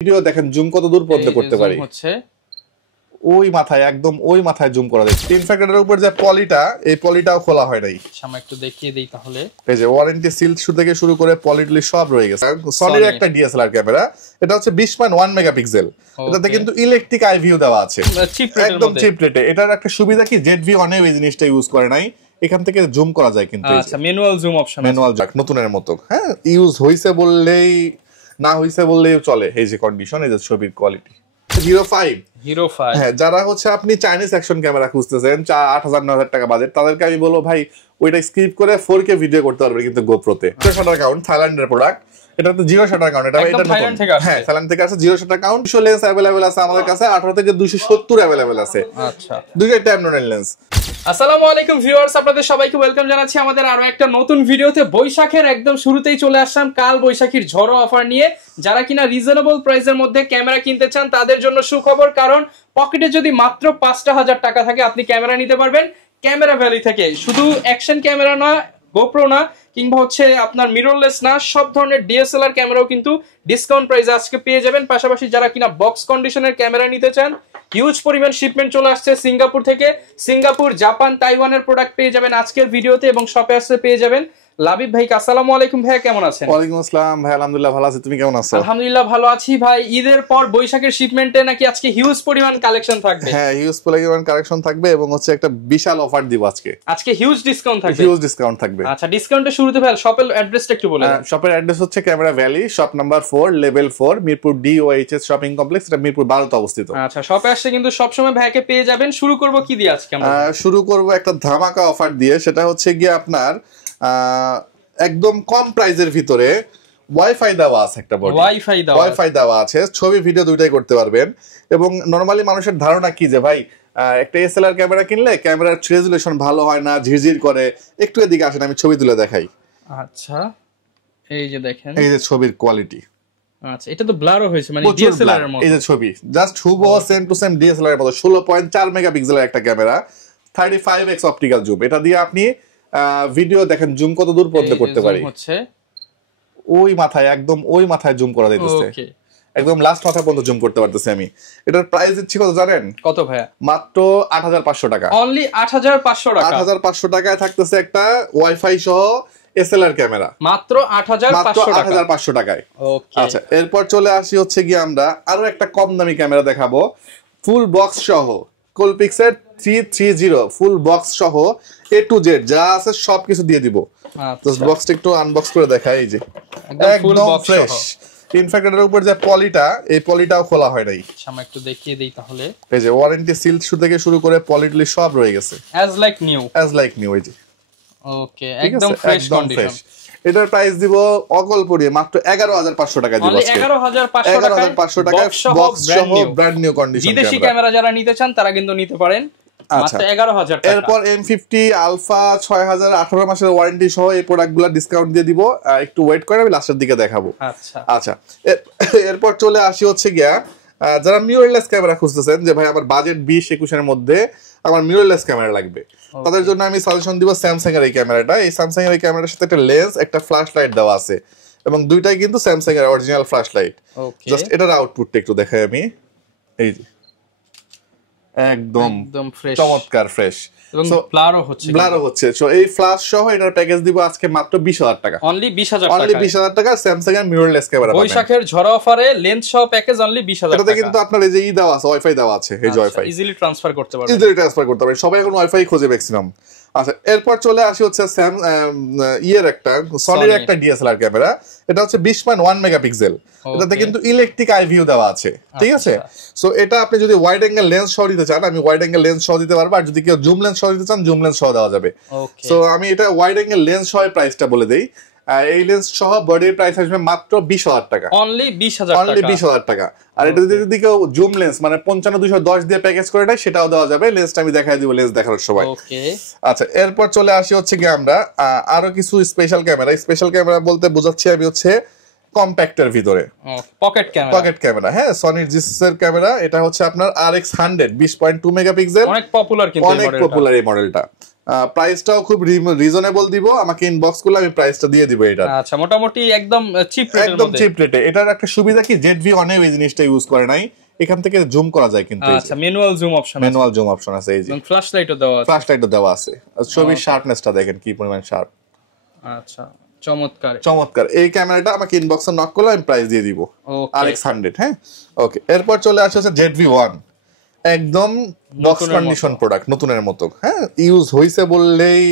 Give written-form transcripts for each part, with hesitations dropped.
Video দেখেন zoom কত দূর পর্যন্ত করতে পারি হচ্ছে ওই মাথায় একদম ওই মাথায় জুম করা যায়। ইনফ্যাক্ট উপর যে পলিটা এই পলিটাও খোলা হয় নাই। সামনে একটু দেখিয়ে দেই তাহলে। এই যে ওয়ারেন্টি সিল থেকে শুরু করে পলিটলি সব রয়ে গেছে। সনির একটা ডিএসএলআর ক্যামেরা, এটা হচ্ছে 20.1 মেগাপিক্সেল। এটাতে কিন্তু ইলেকট্রিক আই ভিউ দেওয়া আছে, একদম চিপ রেটে। এটার একটা সুবিধা কি জেড ভি অনেও এই জিনিসটা ইউজ করে নাই, এখান থেকে জুম করা যায় কিন্তু। আচ্ছা, manual zoom option, manual Jack নতুনের মতো। হ্যাঁ, ইউজ হইছে বললেই না হইছে বললেই চলে। এই যে কন্ডিশন, এই যে ছবির কোয়ালিটি হিরো 5। হ্যাঁ, যারা হচ্ছে আপনি চাইনিজ অ্যাকশন ক্যামেরা খুঁজতেছেন 8,000-9,000 টাকা বাজেট, তাদেরকে আমি বলবো ভাই ওইটা স্ক্রিপ করে 4K ভিডিও করতে পারবে কিন্তু গোপ্রোতে। শাটার কাউন্ট থাইল্যান্ডের প্রোডাক্ট, এটা তো জিরো শাটার কাউন্ট। এটা নতুন, হ্যাঁ থাইল্যান্ড থেকে আসে। Zero shutter count, lens available আছে আমাদের কাছে 18 থেকে 270 अवेलेबल আছে। আচ্ছা, দুইটা টাইম নোটের লেন্স। আসসালামু আলাইকুম ভিউয়ার্স, আপনাদের সবাইকে ওয়েলকাম জানাচ্ছি আমাদের আরো একটা নতুন ভিডিওতে। বৈশাখের একদম শুরুতেই চলে আসলাম কাল বৈশাখীর ঝড়ো অফার নিয়ে। যারা কিনা রিজনেবল প্রাইসের মধ্যে ক্যামেরা কিনতে চান তাদের জন্য সুখবর, কারণ পকেটে যদি মাত্র 5,000 টাকা থাকে আপনি ক্যামেরা নিতে পারবেন ক্যামেরা ভ্যালি থেকে। শুধু অ্যাকশন ক্যামেরা না, গোপ্রো না, কিংবা হচ্ছে আপনার মিররলেস না, সব ধরনের ডিএসএলআর ক্যামেরাও কিন্তু ডিসকাউন্ট প্রাইসে আজকে পেয়ে যাবেন। পাশাপাশি যারা কিনা বক্স কন্ডিশনের ক্যামেরা নিতে চান, হিউজ পরিমাণ শিপমেন্ট চলে আসছে সিঙ্গাপুর থেকে। সিঙ্গাপুর, জাপান, তাইওয়ানের প্রোডাক্ট পেয়ে যাবেন আজকের ভিডিওতে, এবং শপে আসলে পেয়ে যাবেন লাবিব ভাইকে। আসসালামু আলাইকুম ভাই, কেমন আছেন? ওয়ালাইকুম আসসালাম ভাই, আলহামদুলিল্লাহ ভালো আছি, তুমি কেমন আছো? আলহামদুলিল্লাহ ভালো আছি ভাই। ঈদের পর বৈশাখের শিপমেন্টে নাকি আজকে হিউজ পরিমাণ কালেকশন থাকবে? হ্যাঁ, হিউজ পরিমাণ কালেকশন থাকবে এবং হচ্ছে একটা বিশাল অফার দিব আজকে। আজকে হিউজ ডিসকাউন্ট থাকবে। হিউজ ডিসকাউন্ট থাকবে। আচ্ছা, ডিসকাউন্টের শুরুতে ভাই শপের অ্যাড্রেসটা একটু বলে দেন। শপের অ্যাড্রেস হচ্ছে camera valley, shop number 4, level 4, Mirpur DOHS shopping complex, এটা মিরপুর 12 তে অবস্থিত। আচ্ছা, শপে আসলে কিন্তু সবসময় ভাইকে পেয়ে যাবেন। শুরু করব কি দিয়ে আজকে আমরা? শুরু করব একটা ধামাকা অফার দিয়ে। সেটা হচ্ছে গিয়ে আপনার একদম কম প্রাইজের ভিতরে ওয়াইফাই দেওয়া আছে। একটা বডি ওয়াইফাই দেওয়া আছে, ছবি ভিডিও দুইটাই করতে পারবেন। এবং নরমালি মানুষের ধারণা কি যে ভাই একটা এসএলআর ক্যামেরা কিনলে ক্যামেরার রেজুলেশন ভালো হয় না, ঝিরঝির করে। একটু এদিকে আসেন, আমি ছবি তুলে দেখাই। আচ্ছা, এই যে দেখেন, এই যে ছবির কোয়ালিটি। আচ্ছা, এটা তো ব্লারও হয়েছে, মানে ডিএসএলআর এর মতো। এই যে ছবি জাস্ট হুবহু সেম টু সেম ডিএসএলআর এর মতো। 16.4 মেগাপিক্সেলের একটা ক্যামেরা, 35x অপটিক্যাল জুম। এটা দিয়ে আপনি ভিডিও দেখেন জুম কত দূর পর্যন্ত করতে পারি। ওই মাথায় একদম ওই মাথায় জুম করা যাইতেছে, একদম লাস্ট মাথা পর্যন্ত জুম করতে পারতেছি আমি। এটার প্রাইস দিচ্ছি কত জানেন? কত ভাইয়া? মাত্র 8,500 টাকা। অনলি 8,500 টাকা। 8,500 টাকায় থাকতেছে একটা ওয়াইফাই সহ এসএলআর ক্যামেরা, মাত্র 8,500 টাকায়। আচ্ছা, এরপর চলে আসি হচ্ছে গিয়ে আমরা আরো একটা কম দামি ক্যামেরা দেখাবো, ফুল বক্স সহ। কোলপিক্সের 330 ফুল বক্স সহ A to Z যা আছে সবকিছু দিয়ে দিব। তো বক্সটা একটু আনবক্স করে দেখাই। এই যে একদম ফ্রেশ। ইনফ্যাক্ট এর উপর যে পলিটা, এই পলিটাও খোলা হয় নাই। সামনে একটু দেখিয়ে দেই তাহলে। এই যে ওয়ারেন্টি সিল থেকে শুরু করে পলিটলি সব রয়ে গেছে, অ্যাজ লাইক নিউ। এই যে ওকে, একদম ফ্রেশ কন্ডিশন। এটার প্রাইস দিব অকল্পনীয় মাত্র 11,500 টাকা দিব আজকে। 11,500 টাকা বক্স সহ ব্র্যান্ড নিউ কন্ডিশন। বিদেশি ক্যামেরা যারা নিতে চান তারা কিন্তু নিতে পারেন মাত্র 11,000 টাকা। এরপর M50 আলফা 6000 18 মাসের ওয়ারেন্টি সহ এই প্রোডাক্টগুলো ডিসকাউন্ট দিয়ে দিব। একটু ওয়েট করে আমি লাস্টের দিকে দেখাবো। আচ্ছা, এরপর চলে আসি হচ্ছে গিয়া যারা মিররলেস ক্যামেরা খুঁজতেছেন যে ভাই আমার বাজেট 20-21 এর মধ্যে আমার মিররলেস ক্যামেরা লাগবে, তাদের জন্য আমি সাজেশন দিব স্যামসাং এর এই ক্যামেরাটা। এই স্যামসাং এর এই ক্যামেরার সাথে একটা লেন্স, একটা ফ্ল্যাশ লাইট দেওয়া আছে, এবং দুইটাই কিন্তু স্যামসাং এর অরিজিনাল ফ্ল্যাশ লাইট। জাস্ট এটার আউটপুটটা একটু দেখাই আমি। এই যে একদম ফ্রেশ, চমৎকার ফ্রেশ, এবং ব্লারও হচ্ছে। সো এই ফ্ল্যাশ সহ এটার প্যাকেজ দিব আজকে মাত্র 20,000 টাকা। অনলি 20,000 টাকা স্যামসাং এর মিররলেস ক্যামেরা পাবেন। বৈশাখের ঝড় অফারে লেন্স সহ প্যাকেজ অনলি 20,000 টাকা। এটাতে কিন্তু আপনার এই যে দেওয়া আছে, ওয়াইফাই দেওয়া আছে। এই যে ওয়াইফাই ইজিলি ট্রান্সফার করতে পারবেন। সবাই এখন ওয়াইফাই খোঁজে ম্যাক্সিমাম। আচ্ছা, এরপর চলে আসি হচ্ছে একটা সনির একটা ডিএসএলআর ক্যামেরা। এটা হচ্ছে 20.1 মেগাপিক্সেল। এটাতে কিন্তু ইলেকট্রিক আই ভিউ দেওয়া আছে, ঠিক আছে? সো এটা আপনি যদি ওয়াইড অ্যাঙ্গেল লেন্স সহ দিতে চান, আমি ওয়াইড অ্যাঙ্গেল লেন্স সহ দিতে পারবো। আর যদি কেউ জুম লেন্স সহ দিতে চান, জুম লেন্স সহ দেওয়া যাবে। সো আমি এটা ওয়াইড অ্যাঙ্গেল লেন্স সহ প্রাইসটা বলে দেই। এই লেন্স সহ বডির প্রাইস আসবে মাত্র 20,000 টাকা। অনলি 20,000 টাকা। আর এটা যদি কেউ জুম লেন্স মানে 55-210 দিয়ে প্যাকেজ করে দেয়, সেটাও দেওয়া যাবে। লেন্সটা আমি দেখাই দিব লেন্স দেখানোর সময়। আচ্ছা, এরপর চলে আসি হচ্ছে কি আমরা আরো কিছু স্পেশাল ক্যামেরা। স্পেশাল ক্যামেরা বলতে বোঝাচ্ছি আমি হচ্ছে কম্প্যাক্টের ভিতরে পকেট ক্যামেরা। হ্যাঁ, সনির জিসিস এর ক্যামেরা। এটা হচ্ছে আপনার RX100 20.2 মেগাপিক্সেল, অনেক পপুলার এই মডেলটা। প্রাইসটাও খুব রিজনেবল দিব, আমাকে ইনবক্স করলে আমি প্রাইসটা দিয়ে দিব এটা। আচ্ছা, মোটামুটি একদম চিপ রেটের মধ্যে, একদম চিপ রেটে। এটার একটা সুবিধা কি, ZV-1 এই জিনিসটা ইউজ করে নাই, এখান থেকে জুম করা যায় কিন্তু। আচ্ছা, ম্যানুয়াল জুম অপশন আছে, এই যে ফ্ল্যাশ লাইটও দেওয়া আছে, ছবির শার্পনেসটা দেখেন কি পরিমাণ শার্প। আচ্ছা, চমৎকার চমৎকার। এই ক্যামেরাটা আমাকে ইনবক্সে নক করলে আমি প্রাইস দিয়ে দিব RX100। হ্যাঁ, ওকে। এরপর চলে আসছে ZV-1, একদম বক্স কন্ডিশন প্রোডাক্ট, নতুনের মতো। হ্যাঁ, ইউজ হইছে বললেই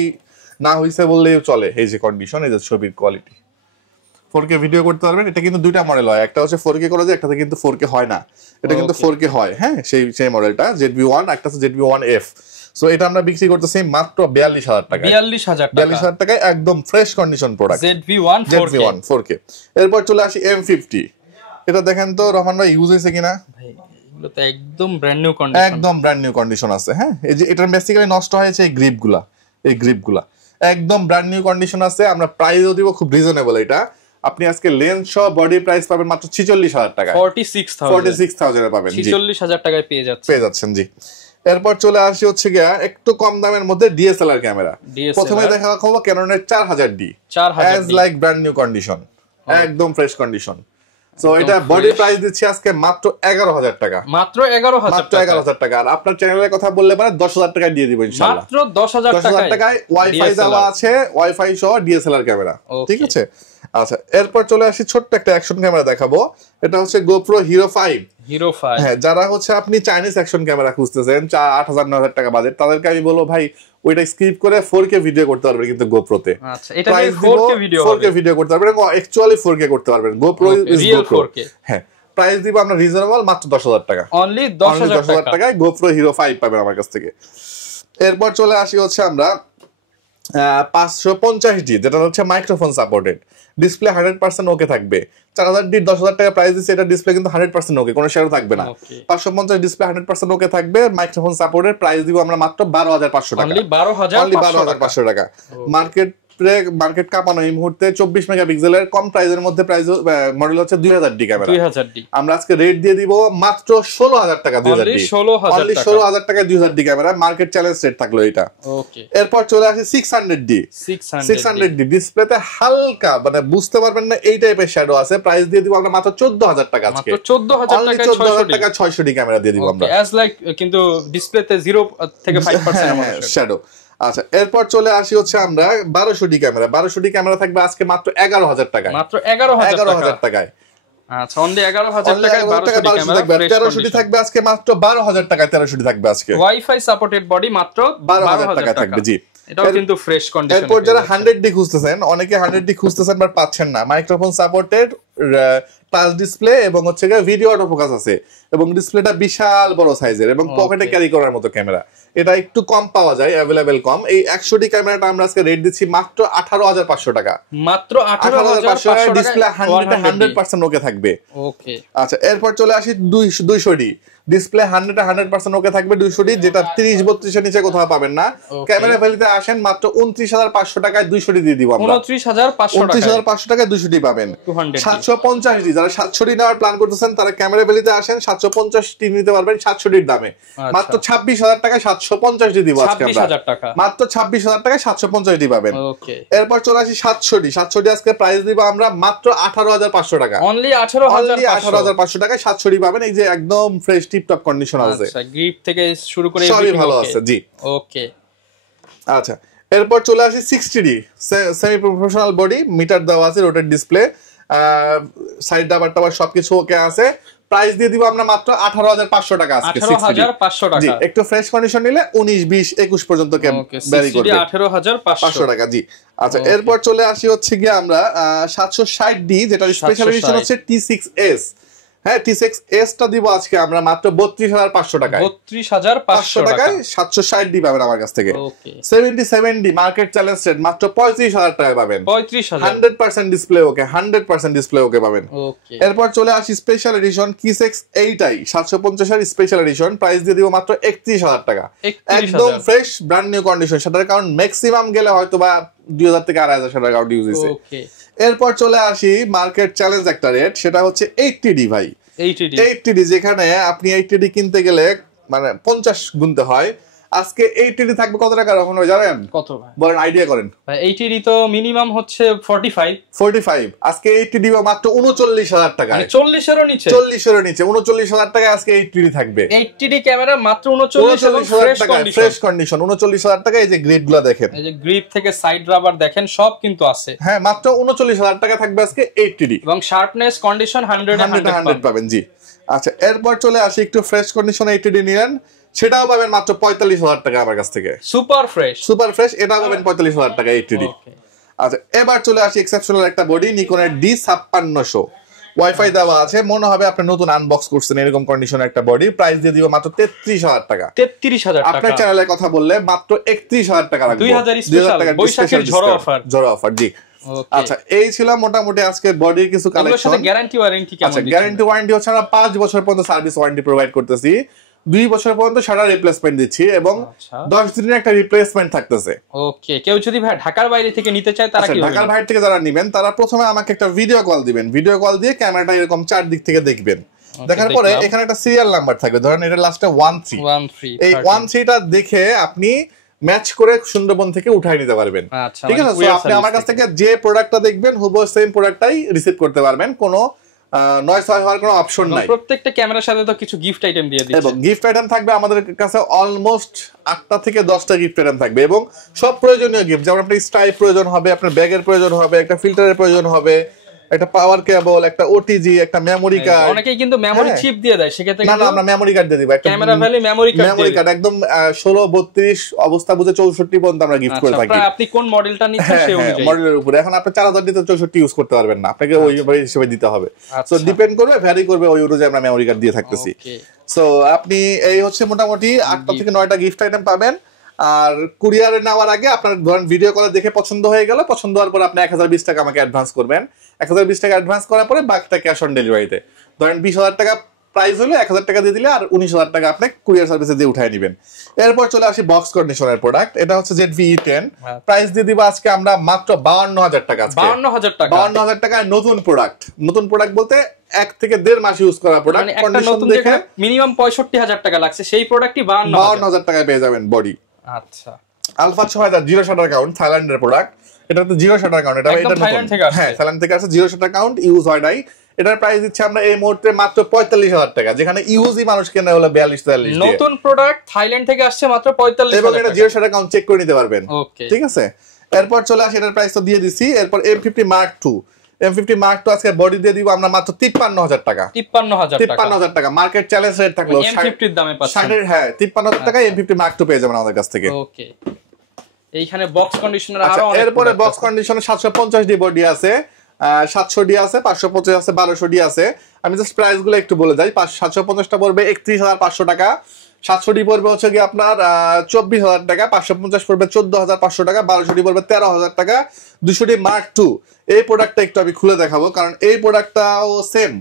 না হইছে বললেই চলে। এই যে কন্ডিশন, এই যে ছবির কোয়ালিটি, 4K ভিডিও করতে পারবেন। এটা কিন্তু দুইটা মডেল হয়, একটা হচ্ছে 4K করা যায়, একটাতে কিন্তু 4K হয় না, এটা কিন্তু 4K হয়। হ্যাঁ, সেই মডেলটা ZV-1, একটা হচ্ছে ZV-1F। সো এটা আমরা বিক্রি করতেছি মাত্র 42,000 টাকা। 42,000 টাকায় একদম fresh condition product ZV-1 4K। এরপর চলে আসি M50। এটা দেখেন তো রহমান ভাই, ইউজ হয়েছে কিনা? এগুলো তো একদম ব্র্যান্ড নিউ কন্ডিশন, একদম ব্র্যান্ড নিউ কন্ডিশন আছে। হ্যাঁ, এই যে এটার বেসিক্যালি নষ্ট হয়েছে এই গ্রিপগুলা একদম ব্র্যান্ড নিউ কন্ডিশন আছে। আমরা প্রাইসও দিব খুব রিজনেবল। এটা আপনি আজকে লেন্স সহ বডি প্রাইস পাবেন মাত্র 46,000 টাকা, 46,000 এ পাবেন। 46,000 টাকায় পেয়ে যাচ্ছেন জি। এরপর চলে আসি হচ্ছে গিয়া একটু কম দামের মধ্যে DSLR ক্যামেরা। প্রথমে দেখা খাবো ক্যাননের 4000D, as like brand new condition, একদম ফ্রেশ কন্ডিশন। সো এটা বডি প্রাইস দিচ্ছি আজকে মাত্র 11,000 টাকা, মাত্র 11,000 টাকা। আর আপনার চ্যানেলের কথা বললে পারে 10,000 টাকায় দিয়ে দিব ইনশাআল্লাহ, মাত্র 10,000 টাকায়। ওয়াইফাই দেওয়া আছে, ওয়াইফাই সহ DSLR ক্যামেরা, ঠিক আছে। আচ্ছা, এরপর চলে আসি ছোট্ট একটা অ্যাকশন ক্যামেরা দেখাবো। এটা হচ্ছে GoPro Hero 5। হ্যাঁ, যারা হচ্ছে আপনি চাইনিজ অ্যাকশন ক্যামেরা খুঁজতেছেন, 8,000-9,000 টাকা বাজেট, তাদেরকে আমি বলবো ভাই ওইটা স্ক্রিপ্ট করে 4K ভিডিও করতে পারবেন কিন্তু GoPro-তে। আচ্ছা, এটা দিয়ে 4K ভিডিও করতে পারবেন, অ্যাকচুয়ালি 4K করতে পারবেন। GoPro is GoPro। হ্যাঁ, প্রাইস দিব আমরা রিজনেবল, মাত্র 10,000 টাকা, অনলি 10,000 টাকায় GoPro Hero 5 পাবেন আমার কাছ থেকে। এরপর চলে আসি হচ্ছে আমরা 550D, যেটা হচ্ছে মাইক্রোফোন সাপোর্টেড, ডিসপ্লে 100% ওকে থাকবে। 4000D 10,000 টাকা প্রাইস দিচ্ছে, এটা ডিসপ্লে কিন্তু 100% ওকে, কোনো শেয়ার থাকবে না। 550 ডিসপ্লে 100% ওকে থাকবে, মাইক্রোফোন সাপোর্টেড। প্রাইস দিব আমরা মাত্র 12,500 টাকা, অনলি 12,500 টাকা। মার্কেট কাঁপানো এই মুহূর্তে 24 মেগাপিক্সেলের কম প্রাইসের মধ্যে মডেল হচ্ছে 2000D ক্যামেরা। আমরা আজকে রেট দিয়ে দিব মাত্র 16,000 টাকা, 2000D, অনলি 16,000 টাকায় 2000D camera. Market challenge rate থাকলো এটা। এরপর চলে আসি 600D ডিসপ্লেতে হালকা মানে বুঝতে পারবেন না এই টাইপের শ্যাডো আছে। প্রাইস দিয়ে দিব আমরা মাত্র 14,000 টাকা, আজকে 14,000 টাকা 600D ক্যামেরা দিয়ে দিব আমরা, অ্যাজ লাইক কিন্তু ডিসপ্লেতে 0 থেকে 5% শ্যাডো। আচ্ছা, এরপর চলে আসি হচ্ছে আমরা 1200D ক্যামেরা। 1200D ক্যামেরা থাকবে আজকে মাত্র 11,000 টাকায়, মাত্র 11,000 টাকায়। আচ্ছা, অনলি 11,000 টাকায় 1200D ক্যামেরা। 1300D থাকবে আজকে মাত্র 12,000 টাকায়, 1300D থাকবে আজকে। ওয়াইফাই সাপোর্টেড বডি মাত্র 12,000 টাকা থাকবে, জি। এটাও কিন্তু ফ্রেশ কন্ডিশন। এরপর যারা 100D খুঁজতেছেন, অনেকে 100D খুঁজতেছেন বাট পাচ্ছেন না, মাইক্রোফোন সাপোর্টেড, টাচ ডিসপ্লে এবং হচ্ছে ভিডিও অটো ফোকাস আছে, এবং ডিসপ্লেটা বিশাল বড় সাইজের এবং পকেটে ক্যারি করার মতো ক্যামেরা। এটা একটু কম পাওয়া যায়, অ্যাভেলেবেল কম। এই 100D ক্যামেরাটা আমরা আজকে রেট দিচ্ছি মাত্র 18,500 টাকা, মাত্র 18,500 টাকা। ডিসপ্লে 100% ওকে থাকবে। ওকে, আচ্ছা, এরপর চলে আসি 200D ডিসপ্লে 100% ওকে থাকবে। 200D যেটা 30-32 এর নিচে কোথাও পাবেন না। ক্যামেরা ভ্যালিতে আসেন, মাত্র 29,500 টাকায় 200D দিয়ে দিব আমরা। 29,500 টাকায় 200D পাবেন। 750D, যারা 700D নেওয়ার প্ল্যান করতেছেন তারা ক্যামেরা ভ্যালিতে আসেন, 750D নিতে পারবেন 700D এর দামে। মাত্র 26,000 টাকায় 750D দিব আজকে আমরা, মাত্র 26,000 টাকায় 750D পাবেন। এরপর চলে আসি 700D। 700D আজকে প্রাইস দিব আমরা মাত্র 18,500 টাকা, অনলি 18,500 টাকায় 700D পাবেন। এই যে একদম ফ্রেশ টিপটপ কন্ডিশন আছে, আচ্ছা, গ্রিপ থেকে শুরু করে সবই ভালো আছে, জি। ওকে, আচ্ছা, এরপর চলে আসি 60D semi professional body, metre দেওয়া আছে, রোটেট ডিসপ্লে, সাইড ডাবার টাবার সবকিছু ওকে আছে। প্রাইস দিয়ে দিব আমরা মাত্র 18,500 টাকা আজকে। 18,500 টাকা, জি। একটু ফ্রেশ কন্ডিশন নিলে 19, 20, 21 পর্যন্ত ভ্যারি করবে, 18,500 টাকা, জি। আচ্ছা, এরপর চলে আসি হচ্ছে গিয়ে আমরা 760D, যেটা স্পেশাল এডিশন হচ্ছে T6s। হ্যাঁ, T6s টা দিব আজকে আমরা মাত্র 32,500 টাকায়, 32,500 টাকায় 760D পাবেন আমার কাছ থেকে। 77D মার্কেট চ্যালেঞ্জ রেট মাত্র 35,000 টাকায় পাবেন, 100% ডিসপ্লে ওকে, 100% ডিসপ্লে ওকে পাবেন। এরপর চলে আসি স্পেশাল এডিশন T6 8i 750 এর স্পেশাল এডিশন। প্রাইস দিয়ে দিব মাত্র 31,000 টাকা, একদম ফ্রেশ ব্র্যান্ড নিউ কন্ডিশন। সেটার কারণ ম্যাক্সিমাম গেলে হয়তো বা 2,000 থেকে 2,500 টাকা ইউজ হয়েছে। এরপর চলে আসি মার্কেট চ্যালেঞ্জ একটা রেট, সেটা হচ্ছে 80D ভাই। 80D যেখানে আপনি 80D কিনতে গেলে মানে 50 গুনতে হয়, আজকে 80D থাকবে কত টাকা রকম জানেন? কত ভাই বলেন, আইডিয়া করেন। ভাই 80D তো মিনিমাম হচ্ছে 45 আজকে 80D মাত্র 39,000 টাকা, মানে 40 এরও নিচে, 39,000 টাকা আজকে 80D থাকবে। 80D ক্যামেরা মাত্র 39,000 টাকা, ফ্রেশ কন্ডিশন 39,000 টাকা। এই যে গ্রিপগুলো দেখেন, এই যে গ্রিপ থেকে সাইড রাবার দেখেন সব কিন্তু আছে। হ্যাঁ, মাত্র 39,000 টাকা থাকবে আজকে 80D এবং শার্পনেস কন্ডিশন 100 পাবেন। জি আচ্ছা, এরপর চলে আসি একটু ফ্রেশ কন্ডিশন 80D নিলেন, সেটাও পাবেন মাত্র 45,000 টাকা আমার কাছ থেকে। সুপার ফ্রেশ এটাও পাবেন 45,000 টাকা 80D। আচ্ছা, এবার চলে আসি এক্সেপশনাল একটা বডি, নিকনের D5600, ওয়াইফাই দেওয়া আছে, মনে হবে আপনি নতুন আনবক্স করছেন এরকম কন্ডিশনের একটা বডি। প্রাইস দিয়ে দিব মাত্র 33,000 টাকা। 33,000 টাকা। আপনার চ্যানেলের কথা বললে মাত্র 31,000 টাকা রাখবো, 2000 টাকা বৈশাখের ঝড়ো অফার। জি আচ্ছা, এই ছিল মোটামুটি আজকে বডির কিছু কালেকশন। গ্যারান্টি ওয়ারেন্টি কেমন? আচ্ছা, গ্যারান্টি ওয়ারেন্টি হচ্ছে আমরা 5 বছর পর্যন্ত সার্ভিস ওয়ারেন্টি প্রোভাইড করতেছি, 2 বছর পর্যন্ত সারা রিপ্লেসমেন্ট দিচ্ছি এবং 10 দিনের একটা রিপ্লেসমেন্ট থাকতেছে। ওকে, কেউ যদি ভাই ঢাকার বাইরে থেকে নিতে চায় তারা কি? ঢাকার বাইরে থেকে যারা নেবেন তারা প্রথমে আমাকে একটা ভিডিও কল দিবেন, ভিডিও কল দিয়ে ক্যামেরাটা এরকম চারদিক থেকে দেখবেন, দেখার পরে এখানে একটা সিরিয়াল নাম্বার থাকবে, ধরেন এটা লাস্টে 13, এই 13টা দেখে আপনি ম্যাচ করে সুন্দরবন থেকে উঠাই নিতে পারবেন। ঠিক আছে, সো আপনি আমার কাছ থেকে যে প্রোডাক্টটা দেখবেন হুবহু সেম প্রোডাক্টটাই রিসিভ করতে পারবেন, কোনো নয়েজ হওয়ার কোনো অপশন নাই। প্রত্যেকটা ক্যামেরার সাথে তো কিছু গিফট আইটেম দিয়ে দিচ্ছি, এবং গিফট আইটেম থাকবে আমাদের কাছে অলমোস্ট 8টা থেকে 10টা গিফট আইটেম থাকবে এবং সব প্রয়োজনীয় গিফট, যেমন আপনার স্ট্রাইপ প্রয়োজন হবে, আপনার ব্যাগের প্রয়োজন হবে, একটা ফিল্টারের প্রয়োজন হবে, একটা পাওয়ার কেবল, একটা ওটিজি, একটা মেমোরি কার্ড। অনেকেই কিন্তু মেমোরি চিপ দিয়ে দেয়, সেক্ষেত্রে না আমরা মেমোরি কার্ড দিয়ে দিব, একটা ক্যামেরা ভ্যালি মেমোরি কার্ড একদম 16 32 অবস্থা বুঝে 64 পর্যন্ত আমরা গিফট করে থাকি। আপনি কোন মডেলটা নিচ্ছেন সেই অনুযায়ী মডেলের উপরে। এখন আপনি 4000 দিতে 64 ইউজ করতে পারবেন না, আপনাকে ওই হিসেবে দিতে হবে। সো ডিপেন্ড করবে, ভ্যারি করবে, ওই অনুযায়ী আমরা মেমোরি কার্ড দিয়ে থাকতেছি। সো আপনি এই হচ্ছে মোটামুটি 8টা থেকে 9টা গিফট আইটেম পাবেন। আর কুরিয়ারে নেওয়ার আগে আপনার ধরেন ভিডিও কলে দেখে পছন্দ হয়ে গেল, পছন্দ হওয়ার পর আপনি 1020 টাকা আমাকে অ্যাডভান্স করবেন, 1020 টাকা অ্যাডভান্স করার পরে বাকিটা ক্যাশ অন ডেলিভারিতে, ধরেন 20,000 টাকা প্রাইস হলো, 1000 টাকা দিয়ে দিলে আর 19,000 টাকা আপনি কুরিয়ার সার্ভিসে দিয়ে উঠায় নেবেন। এরপর চলে আসি বক্স কন্ডিশনের প্রোডাক্ট, এটা হচ্ছে ZVE10, প্রাইস দিয়ে দিব আজকে আমরা মাত্র 52,000 টাকা। 52,000 টাকায় নতুন প্রোডাক্ট বলতে 1 থেকে 1.5 মাস ইউজ করা প্রোডাক্ট, কন্ডিশন দেখে মিনিমাম 65,000 টাকা লাগছে, সেই প্রোডাক্টই 52,000 টাকায় পেয়ে যাবেন বডি। আচ্ছা, আলফা 6000 জিরো শাটার কাউন্ট, থাইল্যান্ডের প্রোডাক্ট, এটা তো জিরো শাটার কাউন্ট, এটা নতুন, হ্যাঁ থাইল্যান্ড থেকে আসছে, জিরো শাটার কাউন্ট, ইউজ হয় নাই। এটার প্রাইস দিচ্ছি আমরা এই মুহূর্তে মাত্র 45,000 টাকা, যেখানে ইউজই মানুষ কেনে হলো 42-43। নতুন প্রোডাক্ট থাইল্যান্ড থেকে আসছে মাত্র 45,000 এবং এটা জিরো শাটার কাউন্ট চেক করে নিতে পারবেন। ঠিক আছে, এরপর চলে আসি, এটার প্রাইস তো দিয়ে দিছি। এরপর M50 Mark II, M50 Mark II আজকে বডি দিয়ে দিব আমরা মাত্র 53,000 টাকা। 53,000 টাকা মার্কেট চ্যালেঞ্জ রেট থাকলো, M50 এর দামে পাচ্ছেন। হ্যাঁ 53,000 টাকায় M50 Mark II পেয়ে যাবেন আমাদের কাছ থেকে। ওকে, এইখানে বক্স কন্ডিশনার আরো অনেক, এরপরে বক্স কন্ডিশনার 750 ডি বডি আছে, 700 ডি আছে, 550 আছে, 1200 ডি আছে। আমি জাস্ট প্রাইস গুলো একটু বলে যাই। 750টা পড়বে 31,500 টাকা, 700 ডি পড়বে হচ্ছে কি আপনার 24,000 টাকা, 550 পড়বে 14,500 টাকা, 1200 ডি পড়বে 13,000 টাকা, 200 ডি Mark II। এই প্রোডাক্টটা একটু আমি খুলে দেখাবো, কারণ এই প্রোডাক্টটাও সেম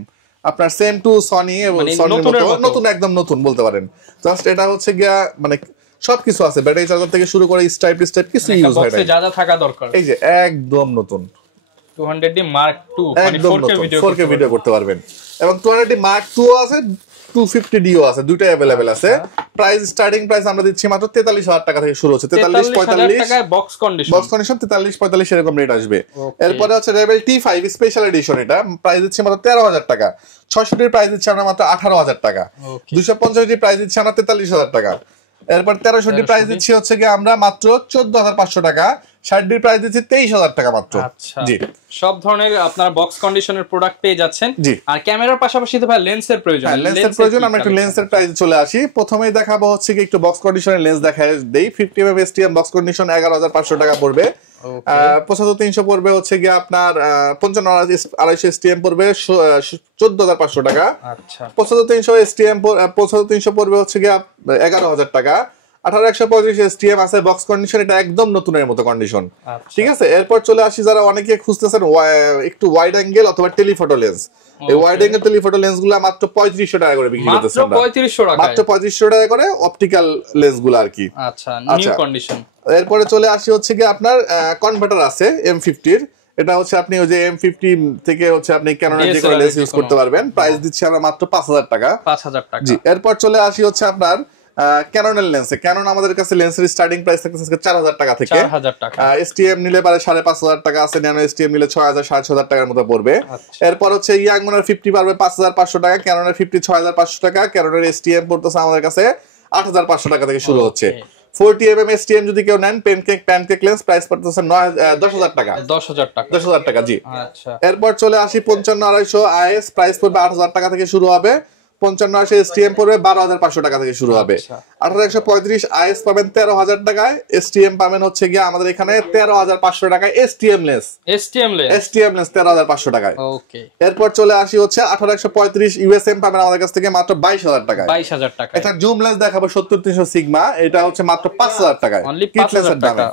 আপনার সেম টু সনি এবং সনির মতো নতুন, একদম নতুন বলতে পারেন। জাস্ট এটা হচ্ছে গিয়া মানে সবকিছু আছে, ব্যাটারি চার্জার থেকে শুরু করে স্টাইপ কিছু ইউজ হয় না, যা যা থাকা দরকার। এই যে একদম নতুন 200D Mark II, মানে 4K ভিডিও করতে পারবেন। এবং 200D Mark II আছে, 250D ও আছে, দুটোই अवेलेबल আছে। প্রাইস স্টার্টিং প্রাইস আমরা দিচ্ছি মাত্র 43,000 টাকা থেকে শুরু হচ্ছে, 43-45 টাকায় বক্স কন্ডিশন 43-45 এরকম রেট আসবে। এরপরে হচ্ছে রেবেল T5 স্পেশাল এডিশন, এটা প্রাইস দিচ্ছি মাত্র 13,000 টাকা। 600D প্রাইস দিচ্ছি আমরা মাত্র 18,000 টাকা। 250D প্রাইস দিচ্ছি আমরা 43,000 টাকা। এরপর 1300D প্রাইস দিচ্ছি হচ্ছে কি আমরা মাত্র 14,500 টাকা। 60D প্রাইস দিচ্ছি 23,000 টাকা মাত্র। জি, সব ধরনের আপনারা বক্স কন্ডিশনের প্রোডাক্ট পেয়ে যাচ্ছেন। আর ক্যামেরার পাশাপাশি তো ভাই লেন্সের প্রয়োজন, লেন্সের প্রয়োজন। আমরা একটু লেন্সের প্রাইসে চলে আসি। প্রথমেই দেখাবো হচ্ছে কি একটু বক্স কন্ডিশনের লেন্স দেখাই দেই। 50mm STM বক্স কন্ডিশন 11,500 টাকা পড়বে। 75-300 পড়বে হচ্ছে গিয়ে আপনার 55-250 STM পড়বে 14,500 টাকা। 75-300 STM 75-300 পড়বে হচ্ছে গিয়ে 11,000 টাকা। 18-125 STM আছে বক্স কন্ডিশন, এটা একদম নতুনের মতো কন্ডিশন। ঠিক আছে, এরপর চলে আসি যারা অনেকে খুঁজতেছেন একটু ওয়াইড অ্যাঙ্গেল অথবা টেলিফটো লেন্স। এই ওয়াইড অ্যাঙ্গেল টেলিফটো লেন্স গুলো মাত্র 3500 টাকা করে বিক্রি করতেছে আমরা, মাত্র 3500 টাকা করে অপটিক্যাল লেন্স গুলো আর কি। আচ্ছা, নিউ কন্ডিশন। এরপরে চলে আসি হচ্ছে কি আপনার কনভার্টার আছে M50 এর, এটা হচ্ছে আপনি ওই যে M50 থেকে হচ্ছে আপনি ক্যানোনের যে কোনো লেন্স ইউজ করতে পারবেন। প্রাইস দিচ্ছি আমরা মাত্র 5,000 টাকা। 5,000 টাকা। জি, এরপর চলে আসি হচ্ছে আপনার ক্যাননের লেন্সে, ক্যানন আমাদের কাছে লেন্সের স্টার্টিং প্রাইস থাকছে 4000 টাকা থেকে। 4000 টাকা। এসটিএম নিলে পারে 5500 টাকা আছে, ন্যানো এসটিএম নিলে 6000 6500 টাকার মতো পড়বে। এরপর হচ্ছে ইয়াংমনের 50 পারবে 5500 টাকা, ক্যাননের 50 6500 টাকা, ক্যাননের এসটিএম পড়তেছে আমাদের কাছে 8500 টাকা থেকে শুরু হচ্ছে। 40mm এসটিএম যদি কেউ নেন প্যানকেক লেন্স প্রাইস পড়তেছে 10000 টাকা। 10000 টাকা জি। আচ্ছা, এরপর চলে আসি 55 250 আইএস প্রাইস পড়বে 8000 টাকা থেকে শুরু হবে। 55 এসটিএম পড়বে 12500 টাকা থেকে শুরু হবে। 18135 আইএস পাবেন 13000 টাকায়, এসটিএম পাবেন হচ্ছে গিয়ে আমাদের এখানে 13500 টাকায় এসটিএম লেন্স। এসটিএম লেন্স 13500 টাকায়। ওকে, এরপর চলে আসি হচ্ছে 18335 ইউএসএম পাবেন আমাদের কাছ থেকে মাত্র 22000 টাকায়। 22000 টাকা। এটা জুম লেন্স দেখাবো 70300 সিগমা, এটা হচ্ছে মাত্র 5000 টাকায়। কিট লেন্সের দামে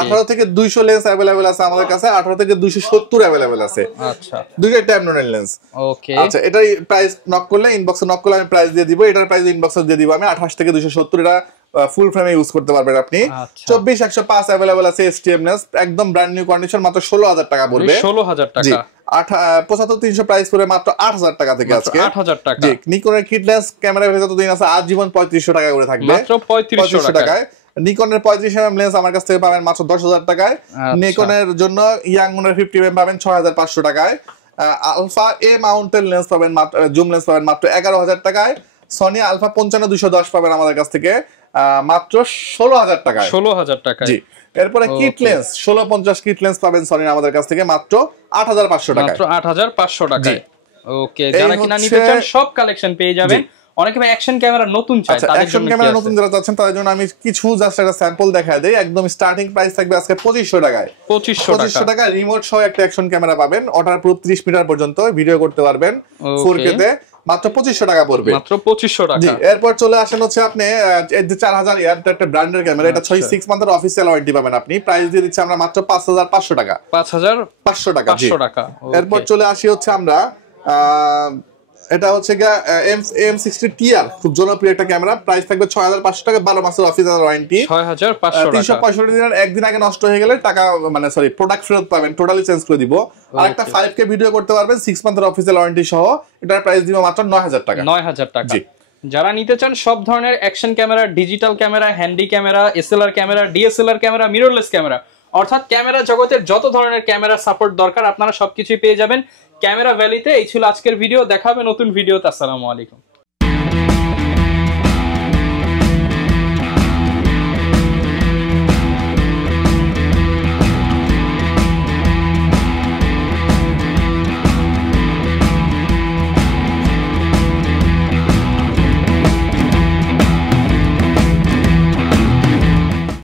18 থেকে 200 লেন্স अवेलेबल আছে আমাদের কাছে, 18 থেকে 270 अवेलेबल আছে। আচ্ছা, দুইটা ট্যামনোনের লেন্স। ওকে, আচ্ছা, এটার প্রাইস নক করলে ইনবক্সে নক করলে আমি প্রাইস দিয়ে দিব, এটার প্রাইস ইনবক্সে দিয়ে দিব আমি 28 থেকে 270। এটা ফুল ফ্রেমে ইউজ করতে পারবেন আপনি। 24105 अवेलेबल আছে এসটিএম লেন্স, একদম ব্র্যান্ড নিউ কন্ডিশন, মাত্র 16000 টাকা পড়বে। 16000 টাকা জি। 75300 প্রাইস পড়বে মাত্র 8000 টাকা থেকে আজকে। 8000 টাকা জি। নিকনের কিট লেন্স ক্যামেরা ভেতরে যতদিন আছে আজীবন 3500 টাকা করে থাকবে, মাত্র 3500 টাকায়। নিকনের 35mm লেন্স আমার কাছ থেকে পাবেন মাত্র 10000 টাকায়। নিকনের জন্য ইয়াংমনের 50mm পাবেন 6500 টাকায়। আলফা এ মাউন্টেন লেন্স পাবেন মাত্র, জুম লেন্স পাবেন মাত্র 11000 টাকায়। সনি আলফা 55210 পাবেন আমাদের কাছ থেকে মাত্র 16000 টাকায়। 16000 টাকায় জি। এরপরে কিট লেন্স 1650 কিট লেন্স পাবেন সনি আমাদের কাছ থেকে মাত্র 8500 টাকায়। মাত্র 8500 টাকায়। ওকে, যারা কিনা নিতে চান সব কালেকশন পেয়ে যাবেন। অনেকে ভাই অ্যাকশন ক্যামেরা নতুন চায়, তাদের জন্য ক্যামেরা নতুন যারা চাচ্ছেন তাদের জন্য আমি কিছু জাস্ট একটা স্যাম্পল দেখায় দেই। একদম স্টার্টিং প্রাইস থাকবে আজকে 2500 টাকায়। 2500 টাকা রিমোট সহ একটা অ্যাকশন ক্যামেরা পাবেন, ওয়াটার প্রুফ 30 মিটার পর্যন্ত ভিডিও করতে পারবেন 4K তে, মাত্র 2500 টাকা পড়বে। মাত্র 2500 টাকা জি। এরপর চলে আসেন হচ্ছে আপনি এই যে 4000 ইয়ার একটা ব্র্যান্ডের ক্যামেরা, এটা 6 মান্থের অফিশিয়াল ওয়ারেন্টি পাবেন আপনি। প্রাইস দিয়ে দিচ্ছি আমরা মাত্র 5500 টাকা। 5500 টাকা জি। এরপর চলে আসি হচ্ছে আমরা এটা হচ্ছে M60 TR, খুব জনপ্রিয় একটা ক্যামেরা, প্রাইস থাকবে 6500 টাকা, 12 মাসের অফিসিয়াল ওয়ারেন্টি। 6500 টাকা। 365 দিনের একদিন আগে নষ্ট হয়ে গেলে টাকা মানে সরি প্রোডাক্ট ফেরত পাবেন, টোটালি চেঞ্জ করে দিব। আর একটা 5K ভিডিও করতে পারবেন 6 মান্থের অফিসিয়াল ওয়ারেন্টি সহ, এটার প্রাইস দিব মাত্র 9000 টাকা। 9000 টাকা জি। যারা নিতে চান সব ধরনের action camera, digital camera, handy camera, SLR camera, DSLR camera, mirrorless camera, অর্থাৎ ক্যামেরা জগতের যত ধরনের ক্যামেরা সাপোর্ট দরকার আপনারা সবকিছুই পেয়ে যাবেন ক্যামেরা ভ্যালিতে। এই ছিল আজকের ভিডিও, দেখা হবে নতুন ভিডিওতে। আসসালামু আলাইকুম।